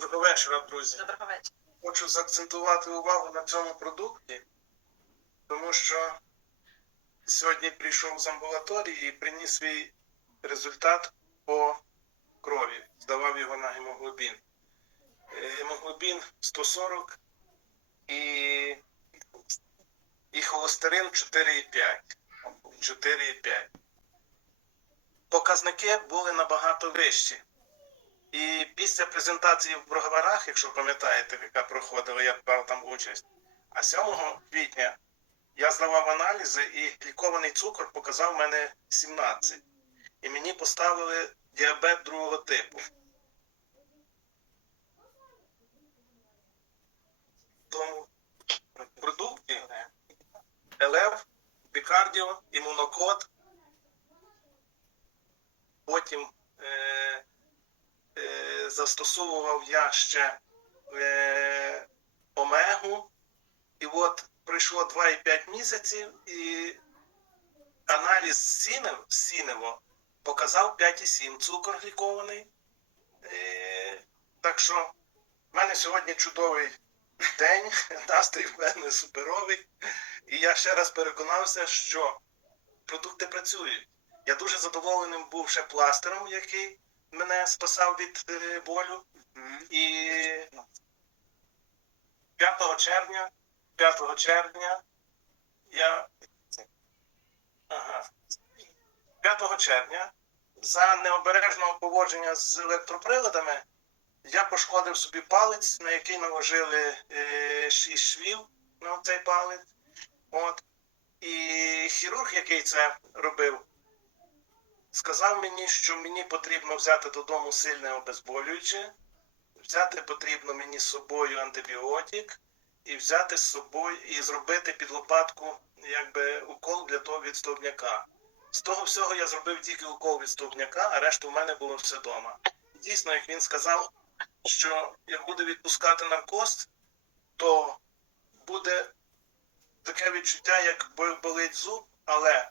Доброго вечора, друзі. Доброго вечора. Хочу заакцентувати увагу на цьому продукті, тому що сьогодні прийшов з амбулаторії і приніс свій результат по крові. Здавав його на гемоглобін. Е, гемоглобін 140 і і холестерин 4,5. 4,5. Показники були набагато вищі. І після презентації в броговарах, якщо пам'ятаєте, яка проходила, я брав там участь. А 7 квітня я здавав аналізи, і лікований цукор показав мене 17. І мені поставили діабет другого типу. Тому продукти ЛФ, бікардіо, імунокод, потім. Е застосовував я ще е, омегу, і от пройшло 2,5 місяців, і аналіз сінев, сінево показав 5,7 цукор глікований. Е, так що в мене сьогодні чудовий день, настрій в мене суперовий. І я ще раз переконався, що продукти працюють. Я дуже задоволеним був ще пластером, який мене спасав від е, болю. І 5 червня, 5 червня я ага. 5 червня за необережного поводження з електроприладами я пошкодив собі палець, на який наложили 6 е, швів на цей палець. От. І хірург, який це робив, сказав мені, що мені потрібно взяти додому сильне обезболююче, взяти потрібно мені з собою антибіотик і взяти з собою і зробити під лопатку якби укол для того від стовбняка. З того всього я зробив тільки укол від стовбняка, а решту в мене було все вдома. Дійсно, як він сказав, що як буде відпускати наркоз, то буде таке відчуття, як болить зуб, але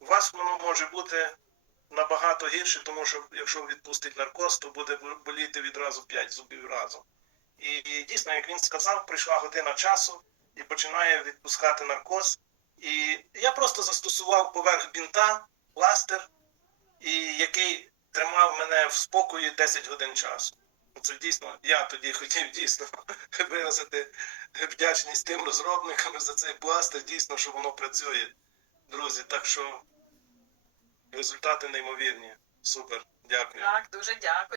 у вас воно може бути набагато гірше, тому що якщо відпустить наркоз, то буде боліти відразу 5 зубів разом. І, і дійсно, як він сказав, прийшла година часу і починає відпускати наркоз. І я просто застосував поверх бінта пластир, і який тримав мене в спокої 10 годин часу. Ну, це дійсно, я тоді хотів дійсно виразити вдячність тим розробникам за цей пластир, дійсно, що воно працює, друзі. Так що. Результати неймовірні. Супер. Дякую. Так, дуже дякую.